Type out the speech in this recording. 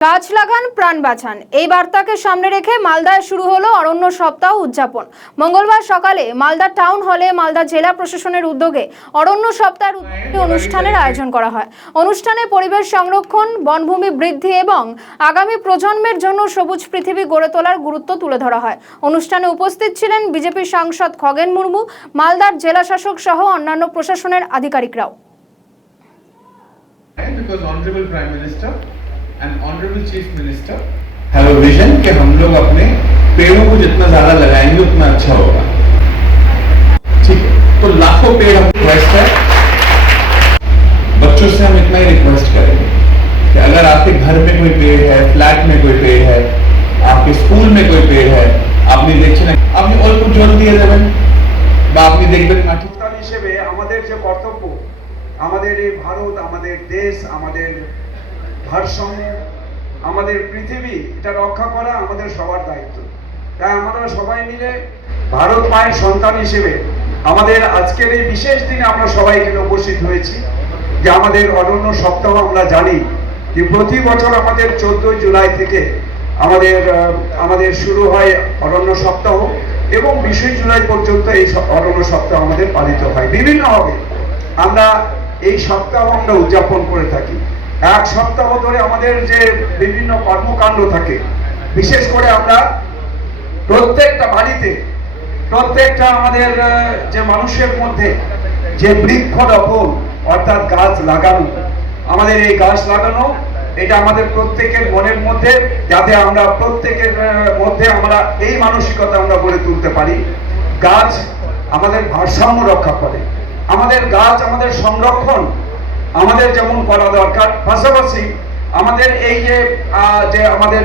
গাছ লাগান প্রাণ বাঁচান এই বার্তাকে সামনে রেখে মালদায় শুরু হলো অরণ্য সপ্তাহ উদযাপন। মঙ্গলবার সকালে মালদা টাউন হলে মালদা জেলা প্রশাসনের উদ্যোগে অরণ্য সপ্তাহের অনুষ্ঠানের আয়োজন করা হয়। অনুষ্ঠানে পরিবেশ সংরক্ষণ, বনভূমি বৃদ্ধি এবং আগামী প্রজন্মের জন্য সবুজ পৃথিবী গড়ে তোলার গুরুত্ব তুলে ধরা হয়। অনুষ্ঠানে উপস্থিত ছিলেন বিজেপি সাংসদ খগেন মুর্মু, মালদার জেলা শাসক সহ অন্যান্য প্রশাসনের আধিকারিকরাও। Because Honorable Prime Minister and Honorable Chief Minister have a vision कि हम लोग अपने पेड़ों को जितना ज्यादा लगाएंगे उतना अच्छा होगा। ठीक है, तो लाखों पेड़ हम रिक्वेस्ट है, बच्चों से हम इतना ही रिक्वेस्ट करेंगे कि अगर आपके घर में कोई पेड़ है, फ्लैट में कोई पेड़ है, आपके स्कूल में कोई पेड़ है, আপনি দেখছেন আপনি অল্প জল দিয়ে দেবেন বা আপনি দেখবেন মাটি হিসেবে আমাদের যে কর্তব্য, আমাদের এই ভারত, আমাদের দেশ, আমাদের ভারসাম্য, আমাদের পৃথিবী, এটা রক্ষা করা আমাদের সবার দায়িত্ব। তাই আমরা সবাই মিলে ভারত মায়ের সন্তান হিসেবে আমাদের আজকের এই বিশেষ দিনে আমরা সবাই এখানে উপস্থিত হয়েছি যে আমাদের অরণ্য সপ্তাহ। আমরা জানি যে প্রতি বছর আমাদের 14 জুলাই থেকে আমাদের শুরু হয় অরণ্য সপ্তাহ এবং 20 জুলাই পর্যন্ত এই অরণ্য সপ্তাহ আমাদের পালিত হয়। বিভিন্নভাবে আমরা এই সপ্তাহ আমরা উদযাপন করে থাকি। এক সপ্তাহ ধরে আমাদের যে বিভিন্ন কর্মকাণ্ড থাকে, বিশেষ করে আমরা প্রত্যেকটা বাড়িতে, প্রত্যেকটা আমাদের যে মানুষের মধ্যে যে বৃক্ষরোপণ অর্থাৎ গাছ লাগানো, আমাদের এই গাছ লাগানো এটা আমাদের প্রত্যেকের মনের মধ্যে, যাতে আমরা প্রত্যেকের মধ্যে আমরা এই মানসিকতা আমরা গড়ে তুলতে পারি। গাছ আমাদের ভারসাম্য রক্ষা করে, আমাদের গাছ আমাদের সংরক্ষণ আমাদের যেমন করা দরকার, পাশাপাশি আমাদের এই যে আমাদের